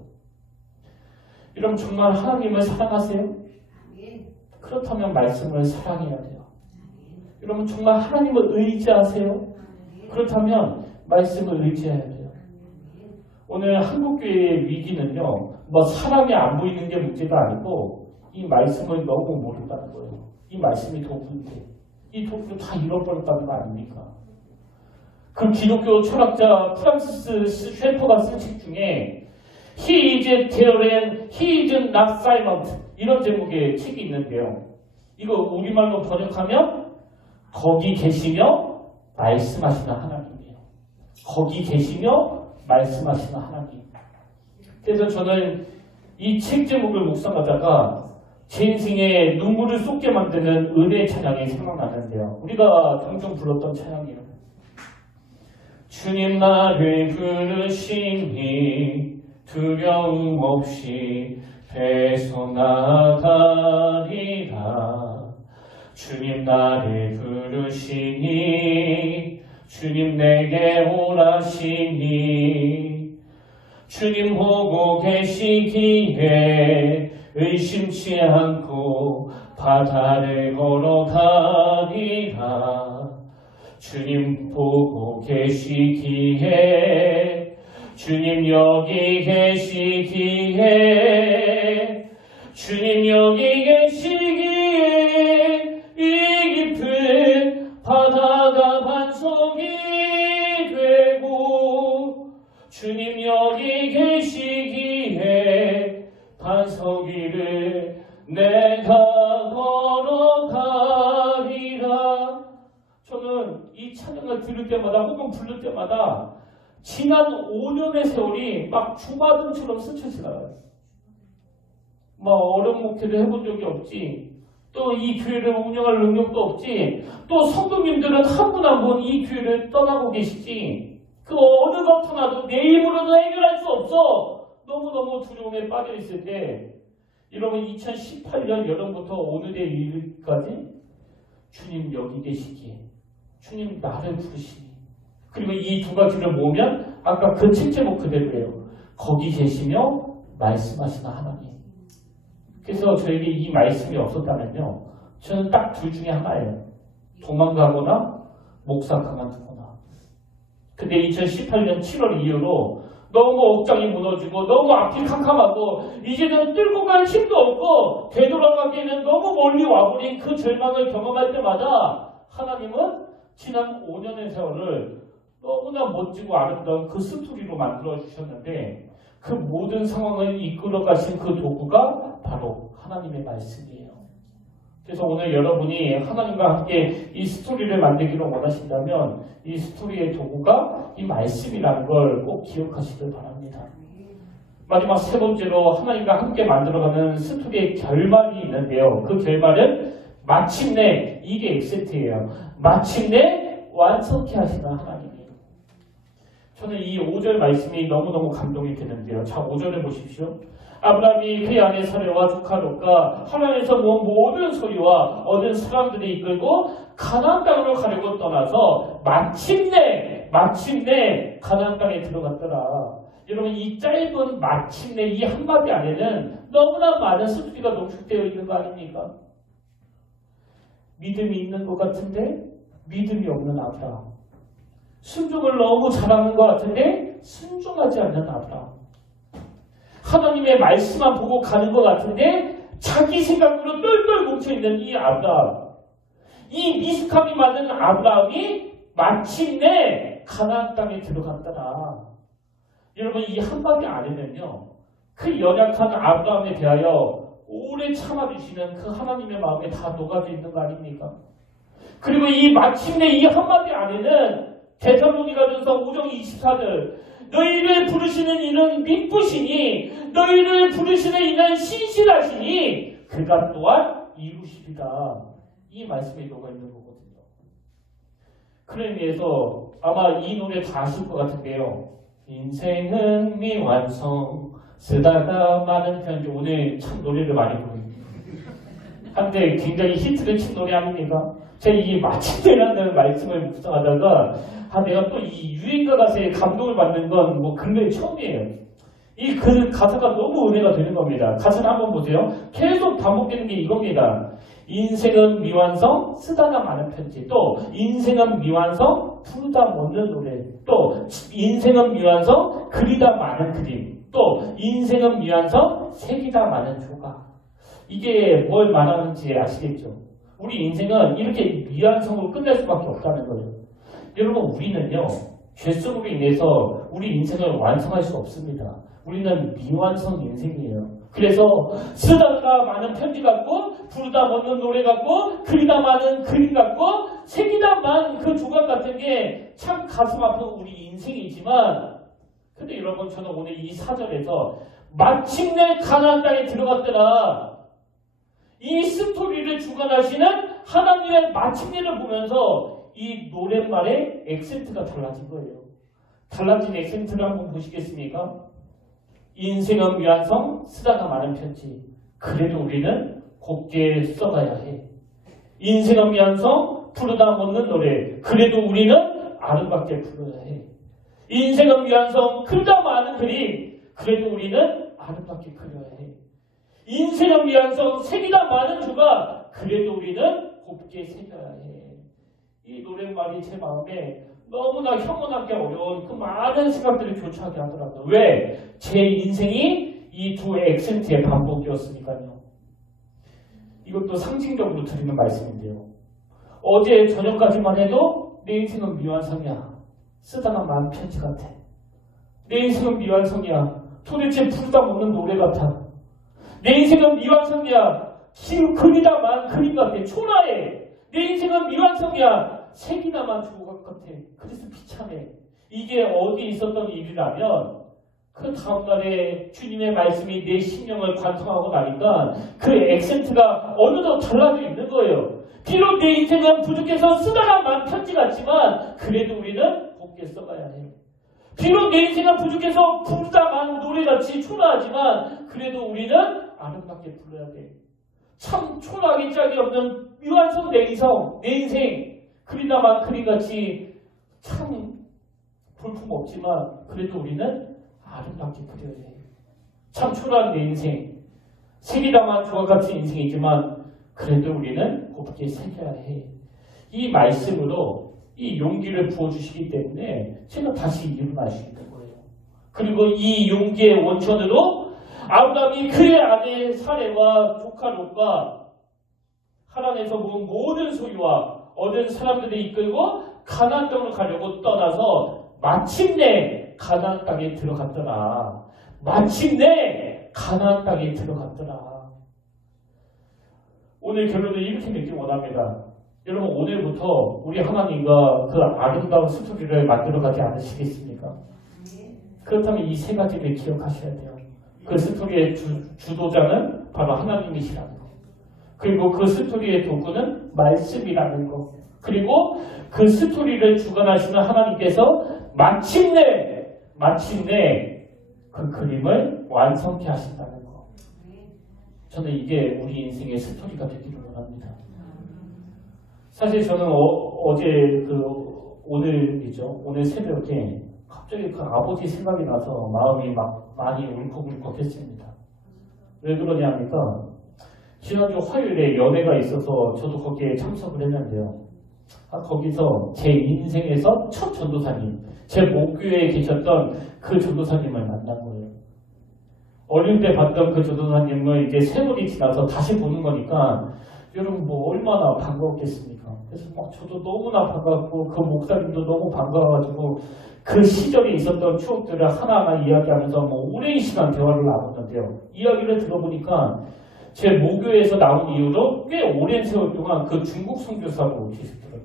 여러분 정말 하나님을 사랑하세요? 그렇다면 말씀을 사랑해야 돼요. 여러분 정말 하나님을 의지하세요? 그렇다면 말씀을 의지해야 돼요. 오늘 한국교회의 위기는요, 뭐 사람이 안 보이는 게 문제가 아니고 이 말씀을 너무 모른다는 거예요. 이 말씀이 도구인데 이 도구를 다 잃어버렸다는 거 아닙니까? 그 기독교 철학자 프란시스 쉐퍼가 쓴 책 중에 He is there and He is not silent 이런 제목의 책이 있는데요. 이거 우리말로 번역하면 거기 계시며 말씀하시는 하나님이에요. 거기 계시며 말씀하시는 하나님. 그래서 저는 이 책 제목을 묵상하다가 제 인생에 눈물을 쏟게 만드는 은혜의 찬양이 생각나는데요. 우리가 종종 불렀던 찬양이에요. 주님 나를 부르시니 두려움 없이 배서나가리라. 주님 나를 부르시니 주님 내게 오라시니 주님 보고 계시기에 의심치 않고 바다를 걸어가리라. 주님 보고 계시기에 주님 여기 계시기에 주님 여기 계시기에 이 깊은 바다가 반석이 되고 주님 여기 계시기에 반석 위를 내가 걸어가리라. 저는 이 찬양을 들을 때마다 혹은 부를 때마다 지난 5년의 세월이 막 주마등처럼 스쳐 지나가요. 뭐 어른 목회를 해본 적이 없지, 또 이 교회를 운영할 능력도 없지, 또 성도님들은 한 분 한 분 이 교회를 떠나고 계시지, 그 어느 것 하나도 내 힘으로도 해결할 수 없어. 너무너무 두려움에 빠져 있을 때, 여러분 2018년 여름부터 오늘의 일까지 주님 여기 계시기에, 주님 나를 부르시니, 그리고 이 두 가지를 모으면 아까 그 책 제목 그대로예요. 거기 계시며 말씀하시는 하나님. 그래서 저에게 이 말씀이 없었다면요, 저는 딱 둘 중에 하나예요. 도망가거나 목사 그만두거나. 근데 2018년 7월 이후로 너무 억장이 무너지고 너무 앞이 캄캄하고 이제는 뚫고 갈 힘도 없고 되돌아가기에는 너무 멀리 와버린 그 절망을 경험할 때마다 하나님은 지난 5년의 세월을 너무나 멋지고 아름다운 그 스토리로 만들어 주셨는데, 그 모든 상황을 이끌어 가신 그 도구가 바로 하나님의 말씀이에요. 그래서 오늘 여러분이 하나님과 함께 이 스토리를 만들기를 원하신다면 이 스토리의 도구가 이 말씀이라는 걸 꼭 기억하시길 바랍니다. 마지막 세 번째로 하나님과 함께 만들어가는 스토리의 결말이 있는데요. 그 결말은 마침내, 이게 엑세트예요. 마침내 완성케 하시는 하나님이에요. 저는 이 5절 말씀이 너무너무 감동이 되는데요. 자, 5절을 보십시오. 아브라함이 그의 아내 사레와 조카 롯과 하란에서 모은 모든 소유와 얻은 사람들을 이끌고 가나안 땅으로 가려고 떠나서 마침내 가나안 땅에 들어갔더라. 여러분, 이 짧은 마침내 이 한마디 안에는 너무나 많은 스토리가 농축되어 있는 거 아닙니까? 믿음이 있는 것 같은데 믿음이 없는 아브라함. 순종을 너무 잘하는 것 같은데 순종하지 않는 아브라함. 하나님의 말씀만 보고 가는 것 같은데 자기 생각으로 똘똘 뭉쳐있는 이 아브라함. 이 미숙함이 많은 아브라함이 마침내 가나안 땅에 들어갔더라. 여러분, 이 한마디 안에는요, 그 연약한 아브라함에 대하여 오래 참아주시는 그 하나님의 마음에 다 녹아져 있는 거 아닙니까? 그리고 이 마침내 이 한마디 안에는 데살로니가전서 5장 24절 너희를 부르시는 이는 미쁘시니 너희를 부르시는 이는 신실하시니 그가 또한 이루시리라. 이 말씀에 녹아있는 거거든요. 그런 의미에서 아마 이 노래 다 아실 것 같은데요. 인생은 미완성 쓰다가 많은 편지. 오늘 참 노래를 많이 부르는 한데 굉장히 히트를 친 노래 아닙니까? 제가 이 마침내라는 말씀을 묵상하다가 내가 또 이 유행가 가사에 감동을 받는 건 뭐 근래 처음이에요. 이 그 가사가 너무 은혜가 되는 겁니다. 가사를 한번 보세요. 계속 반복되는 게 이겁니다. 인생은 미완성 쓰다가 많은 편지. 또 인생은 미완성 부르다 못는 노래. 또 인생은 미완성 그리다 많은 그림. 또 인생은 미완성 새기다 많은 조각. 이게 뭘 말하는지 아시겠죠? 우리 인생은 이렇게 미완성으로 끝날 수밖에 없다는 거예요. 여러분, 우리는요, 죄성으로 인해서 우리 인생을 완성할 수 없습니다. 우리는 미완성 인생이에요. 그래서 쓰다가 많은 편지 같고 부르다 못는 노래 같고 그리다 많은 그림 같고 새기다 많은 그 조각 같은 게 참 가슴 아픈 우리 인생이지만, 근데 여러분, 저는 오늘 이 4절에서 마침내 가나안 땅에 들어갔더라, 이 스토리를 주관하시는 하나님의 마침내를 보면서 이 노랫말의 액센트가 달라진 거예요. 달라진 액센트를 한번 보시겠습니까? 인생은 미완성 쓰다가 많은 편지. 그래도 우리는 곱게 써가야 해. 인생은 미완성 부르다 못는 노래. 그래도 우리는 아름답게 불러야 해. 인생은 미완성 그리다 많은 그림. 그래도 우리는 아름답게 그려야 해. 인생은 미완성 색이다 많은 조각. 그래도 우리는 곱게 새겨야 해. 이 노랫말이 제 마음에 너무나 형언하기 어려운 그 많은 생각들을 교차하게 하더라고요. 왜? 제 인생이 이 두 액센트의 반복이었으니까요. 이것도 상징적으로 드리는 말씀인데요. 어제 저녁까지만 해도 내 인생은 미완성이야. 쓰다가 많은 편지 같아. 내 인생은 미완성이야. 도대체 부르다 못는 노래 같아. 내 인생은 미완성이야. 그리다 많은 그림 같아. 초라해. 내 인생은 미완성이야. 색이나만 조각 같아. 그래서 비참해. 이게 어디에 있었던 일이라면 그 다음날에 주님의 말씀이 내 심령을 관통하고 나니까 그 액센트가 어느덧 달라져 있는 거예요. 비록 내 인생은 부족해서 쓰다가 많은 편지 같지만 그래도 우리는 곱게 써가야 해. 비록 내 인생은 부족해서 부르다 많은 노래같이 초라하지만 그래도 우리는 아름답게 불러야 돼. 참 초라하기 짝이 없는 미완성 내 인생 그리다만 그림같이 참 볼품없지만 그래도 우리는 아름답게 그려야 해. 참 초라한 내 인생 색이다만 조각같은 인생이지만 그래도 우리는 곱게 새겨야 해. 이 말씀으로 이 용기를 부어주시기 때문에 제가 다시 일어날 수 있는 거예요. 그리고 이 용기의 원천으로 아브라함이 그의 아내 사레와 조카 롯과 하란에서 모은 모든 소유와 얻은 사람들을 이끌고 가나안 땅으로 가려고 떠나서 마침내 가나안 땅에 들어갔더라. 마침내 가나안 땅에 들어갔더라. 오늘 결론을 이렇게 맺기 원합니다. 여러분, 오늘부터 우리 하나님과 그 아름다운 스토리를 만들어가지 않으시겠습니까? 그렇다면 이 세 가지를 기억하셔야 돼요. 그 스토리의 주도자는 바로 하나님이시라는 거. 그리고 그 스토리의 도구는 말씀이라는 거. 그리고 그 스토리를 주관하시는 하나님께서 마침내 그 그림을 완성케 하신다는 거. 저는 이게 우리 인생의 스토리가 되기를 원합니다. 사실 저는 어제 오늘 새벽에 갑자기 그 아버지 생각이 나서 마음이 막 많이 울컥울컥했습니다. 왜 그러냐니까 지난주 화요일에 연회가 있어서 저도 거기에 참석을 했는데요. 거기서 제 인생에서 첫 전도사님, 제 목교에 계셨던 그 전도사님을 만난 거예요. 어릴 때 봤던 그 전도사님을 이제 세월이 지나서 다시 보는 거니까 여러분 뭐 얼마나 반가웠겠습니까? 그래서 막 저도 너무나 반갑고 그 목사님도 너무 반가워가지고 그 시절에 있었던 추억들을 하나하나 이야기하면서 뭐 오랜 시간 대화를 나눴는데요. 이야기를 들어보니까 제 모교에서 나온 이후로 꽤 오랜 세월 동안 그 중국 선교사로 계시더라고요.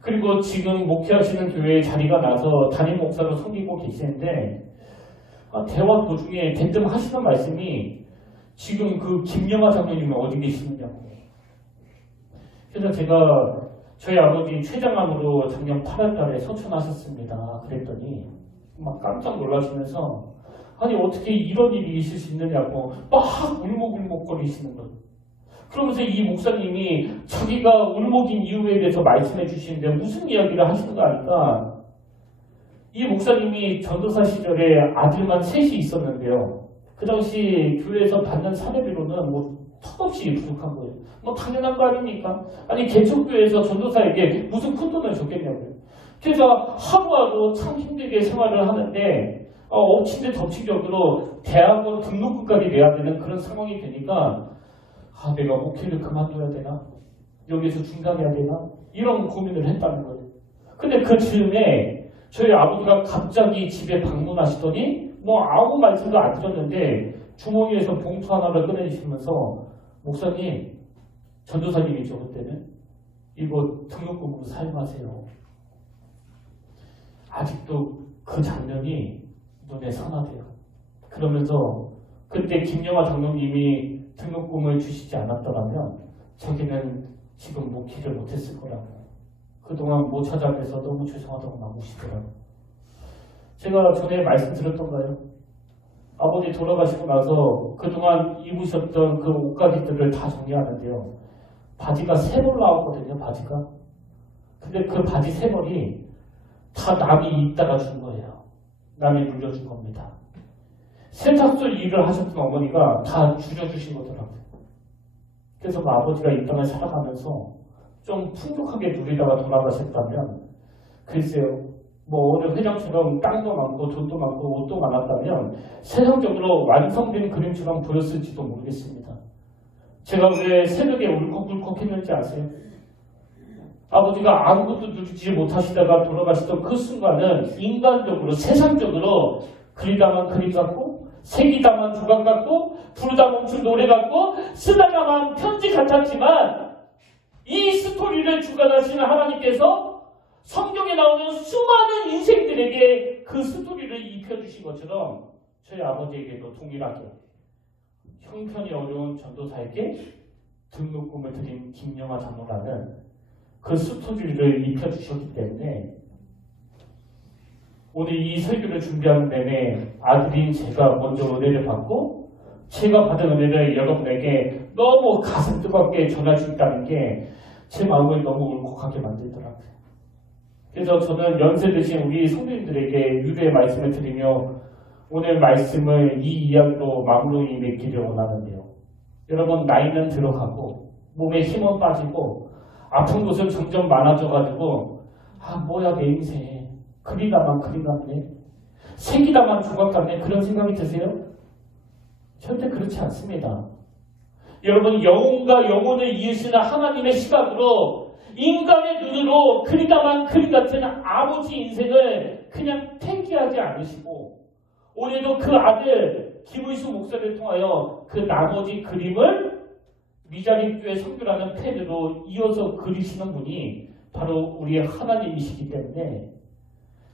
그리고 지금 목회하시는 교회에 자리가 나서 담임 목사로 섬기고 계시는데 대화 도중에 대뜸 하시는 말씀이 지금 그 김영하 장로님은 어디 계시느냐고. 그래서 제가 저희 아버지 췌장암으로 작년 8월달에 소천하셨습니다. 그랬더니 막 깜짝 놀라시면서 아니 어떻게 이런 일이 있을 수 있느냐고 막 울먹울먹거리시는 거예요. 그러면서 이 목사님이 자기가 울먹인 이유에 대해서 말씀해 주시는데 무슨 이야기를 하시는가 하니까 이 목사님이 전도사 시절에 아들만 셋이 있었는데요. 그 당시 교회에서 받는 사례비로는 뭐 턱없이 부족한 거예요. 뭐 당연한 거 아닙니까? 아니 개척교회에서 전도사에게 무슨 큰 돈을 줬겠냐고요. 그래서 하루하루 참 힘들게 생활을 하는데 엎친 데 덮친 격으로 대학원 등록금까지 내야 되는 그런 상황이 되니까 내가 목회를 그만둬야 되나? 여기서 중단해야 되나? 이런 고민을 했다는 거예요. 근데 그 즈음에 저희 아버지가 갑자기 집에 방문하시더니 뭐 아무 말씀도 안 드렸는데 주머니에서 봉투 하나를 꺼내주시면서 목사님, 전도사님이죠 그때는 이거 등록금으로 사용하세요. 아직도 그 장면이 눈에 선하대요. 그러면서 그때 김영하 장로님이 등록금을 주시지 않았더라면 자기는 지금 목회를 못했을 거라고. 그동안 못 찾아뵈서 너무 죄송하다고 나오시더라고요. 제가 전에 말씀드렸던가요? 아버지 돌아가시고 나서 그동안 입으셨던 그 옷가지들을 다 정리하는데요. 바지가 3벌 나왔거든요. 바지가. 근데 그 바지 3벌이 다 남이 입다가 준 거예요. 남이 물려준 겁니다. 세탁소 일을 하셨던 어머니가 다 줄여주신 거더라고요. 그래서 그 아버지가 이 땅을 살아가면서 좀 풍족하게 누리다가 돌아가셨다면 글쎄요. 뭐 어느 회장처럼 땅도 많고 돈도 많고 옷도 많았다면 세상적으로 완성된 그림처럼 보였을지도 모르겠습니다. 제가 왜 새벽에 울컥울컥 했는지 아세요? 아버지가 아무것도 누리지 못하시다가 돌아가시던 그 순간은 인간적으로 세상적으로 그리다만 그림 같고 새기다만 조각 같고 부르다 멈춘 노래 같고 쓰다가만 편지 같았지만 이 스토리를 주관하시는 하나님께서 성경에 나오는 수많은 인생들에게 그 스토리를 입혀주신 것처럼 저희 아버지에게도 동일하게 형편이 어려운 전도사에게 등록금을 드린 김영하 장로라는 그 스토리를 입혀주셨기 때문에 오늘 이 설교를 준비하는 내내 아들인 제가 먼저 은혜를 받고 제가 받은 은혜를 여러분에게 너무 가슴 뜨겁게 전할 수 있다는 게 제 마음을 너무 울컥하게 만들더라고요. 그래서 저는 연세 드신 우리 성도님들에게 위로의 말씀을 드리며 오늘 말씀을 이 이야기로 마무리 맺기를 원하는데요. 여러분 나이는 들어가고 몸에 힘은 빠지고 아픈 곳은 점점 많아져가지고 뭐야 내 인생 그리다만 그림 같네 새기다만 조각 같네 그런 생각이 드세요? 절대 그렇지 않습니다. 여러분 영혼과 영혼을 이으시는 하나님의 시각으로 인간의 눈으로 그리다만 그림 같은 아버지 인생을 그냥 폐기하지 않으시고 오늘도 그 아들 김의수 목사를 통하여 그 나머지 그림을 미자립교회 선교라는 펜으로 이어서 그리시는 분이 바로 우리의 하나님이시기 때문에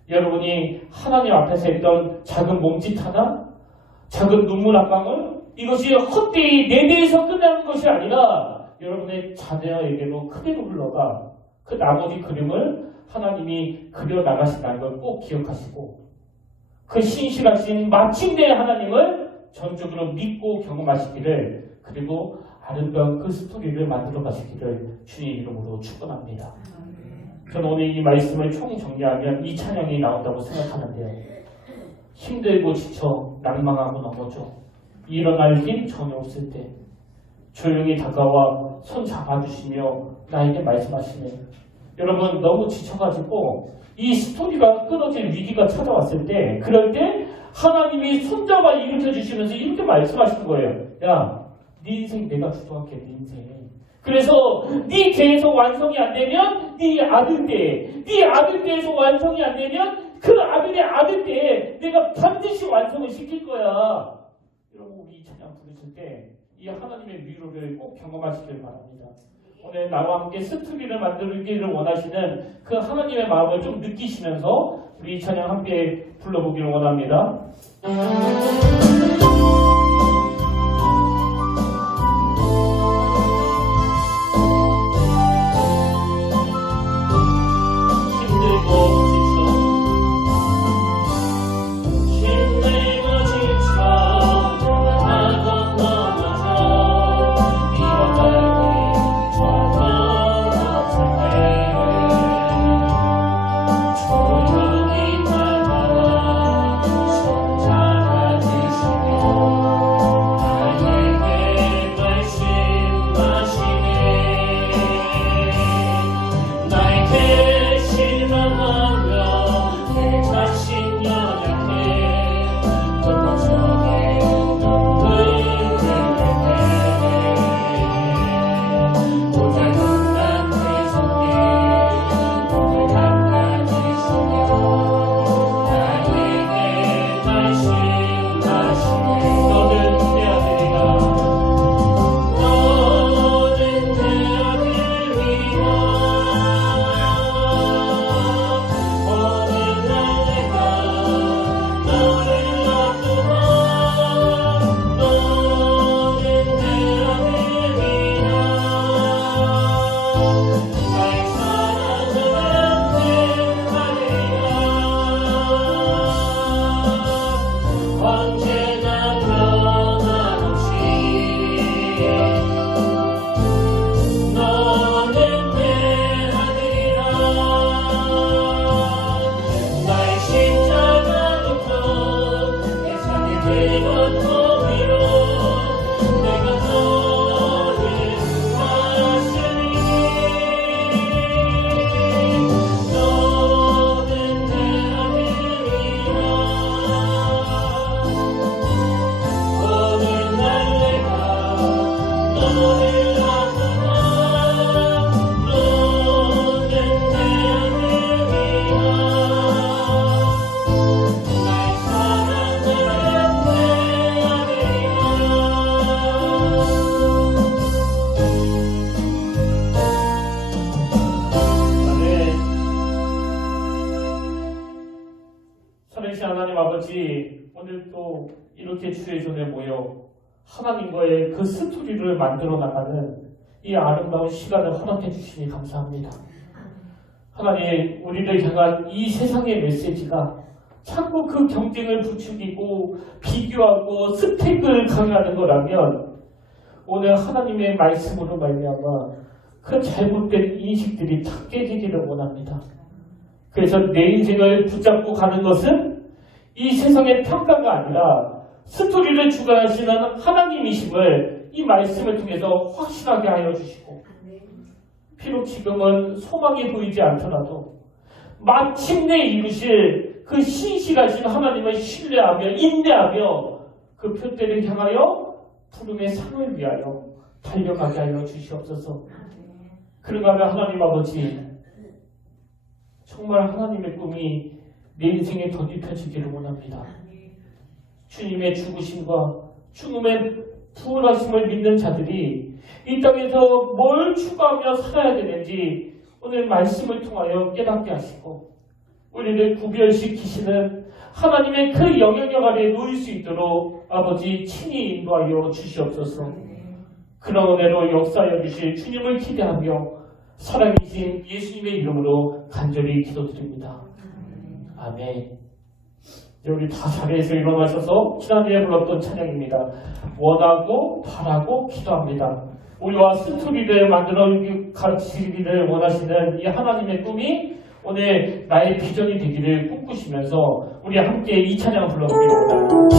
여러분이 하나님 앞에서 했던 작은 몸짓 하나, 작은 눈물 한 방울 이것이 헛되이 내 대해서 끝나는 것이 아니라 여러분의 자녀에게로 그대로 흘러가 그 나머지 그림을 하나님이 그려나가신다는 걸 꼭 기억하시고 그 신실하신 마침내 하나님을 전적으로 믿고 경험하시기를, 그리고 아름다운 그 스토리를 만들어 가시기를 주님 이름으로 축원합니다. 저는 오늘 이 말씀을 총정리하면 이 찬양이 나온다고 생각하는데요. 힘들고 지쳐 낭망하고 넘어져 일어날 힘 전혀 없을 때 조용히 다가와 손 잡아주시며 나에게 말씀하시네. 여러분, 너무 지쳐가지고 이 스토리가 끊어질 위기가 찾아왔을 때, 그럴 때 하나님이 손잡아 일으켜주시면서 이렇게 말씀하시는 거예요. 야, 네 인생 내가 주도할게. 네 인생. 그래서 네 계에서 완성이 안 되면 네 아들 때에, 네 아들 때에서 완성이 안 되면 그 아들의 아들 때에 내가 반드시 완성을 시킬 거야. 여러분, 우리 이 찬양 부르실 때 이 하나님의 위로를 꼭 경험하시길 바랍니다. 오늘 나와 함께 스토리를 만들기를 원하시는 그 하나님의 마음을 좀 느끼시면서 우리 이 찬양 함께 불러보기를 원합니다. 오늘 또 이렇게 주의 전에 모여 하나님과의 그 스토리를 만들어 나가는 이 아름다운 시간을 허락해 주시니 감사합니다. 하나님, 우리를 향한 이 세상의 메시지가 자꾸 그 경쟁을 부추기고 비교하고 스펙을 강요하는 거라면 오늘 하나님의 말씀으로 말미암아 그 잘못된 인식들이 다 깨지기를 원합니다. 그래서 내 인생을 붙잡고 가는 것은 이 세상의 평가가 아니라 스토리를 주관하시는 하나님이심을 이 말씀을 통해서 확신하게 하여 주시고, 비록 지금은 소망이 보이지 않더라도 마침내 이루실 그 신실하신 하나님을 신뢰하며 인내하며 그 표대를 향하여 부름의 상을 위하여 달려가게 하여 주시옵소서. 그런가 하면 하나님 아버지, 정말 하나님의 꿈이 내 인생에 덧입혀지기를 원합니다. 주님의 죽으심과 죽음의 부활하심을 믿는 자들이 이 땅에서 뭘 추구하며 살아야 되는지 오늘 말씀을 통하여 깨닫게 하시고 우리를 구별시키시는 하나님의 그 영향력 아래에 놓일 수 있도록 아버지 친히 인도하여 주시옵소서. 그런 은혜로 역사하여 주실 주님을 기대하며 살아계신 예수님의 이름으로 간절히 기도드립니다. 아멘. 이제 우리 다 자리에서 일어나셔서 지난주에 불렀던 찬양입니다. 원하고 바라고 기도합니다. 우리와 스토리를 만들어 가시기를 원하시는 이 하나님의 꿈이 오늘 나의 비전이 되기를 꿈꾸시면서 우리 함께 이 찬양을 불러보기를 원합니다.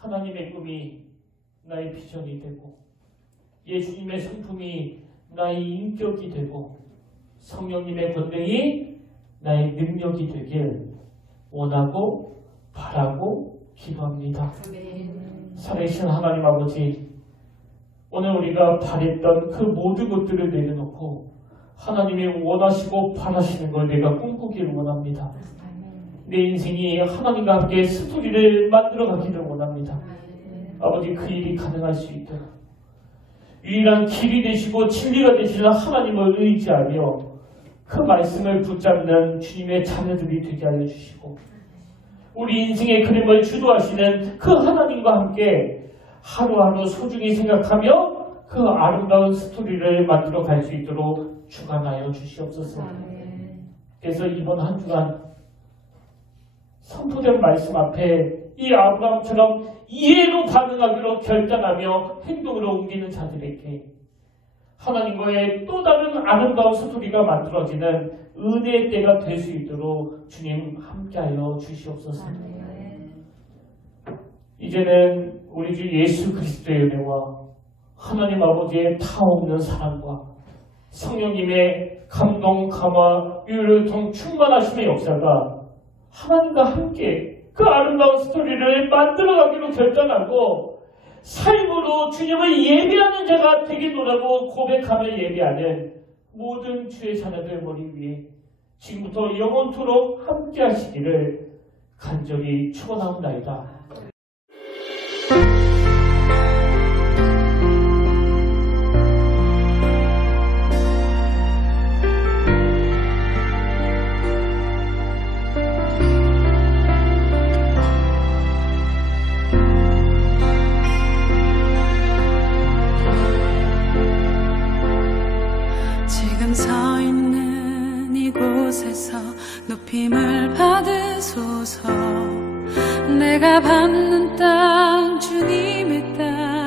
하나님의 꿈이 나의 비전이 되고 예수님의 성품이 나의 인격이 되고 성령님의 권능이 나의 능력이 되길 원하고 바라고 기도합니다. 살아계신 하나님 아버지, 오늘 우리가 바랬던 그 모든 것들을 내려놓고 하나님이 원하시고 바라시는 걸 내가 꿈꾸기를 원합니다. 내 인생이 하나님과 함께 스토리를 만들어가기를 원합니다. 아버지, 그 일이 가능할 수 있도록 유일한 길이 되시고 진리가 되시는 하나님을 의지하며 그 말씀을 붙잡는 주님의 자녀들이 되게 하여 주시고 우리 인생의 그림을 주도하시는 그 하나님과 함께 하루하루 소중히 생각하며 그 아름다운 스토리를 만들어 갈 수 있도록 주관하여 주시옵소서. 그래서 이번 한 주간 선포된 말씀 앞에 이 아브라함처럼 이해로 반응하기로 결단하며 행동으로 옮기는 자들에게 하나님과의 또 다른 아름다운 스토리가 만들어지는 은혜의 때가 될 수 있도록 주님 함께하여 주시옵소서. 이제는 우리 주 예수 그리스도의 은혜와 하나님 아버지의 타없는 사랑과 성령님의 감동, 감화, 유효통 충만하심의 역사가 하나님과 함께 그 아름다운 스토리를 만들어가기로 결단하고 삶으로 주님을 예배하는 자가 되겠노라고 고백하며 예배하는 모든 주의 자녀들 머리 위에 지금부터 영원토록 함께 하시기를 간절히 축원하옵나이다. 서 있는 이곳에서 높임을 받으소서. 내가 밟는 땅 주님의 땅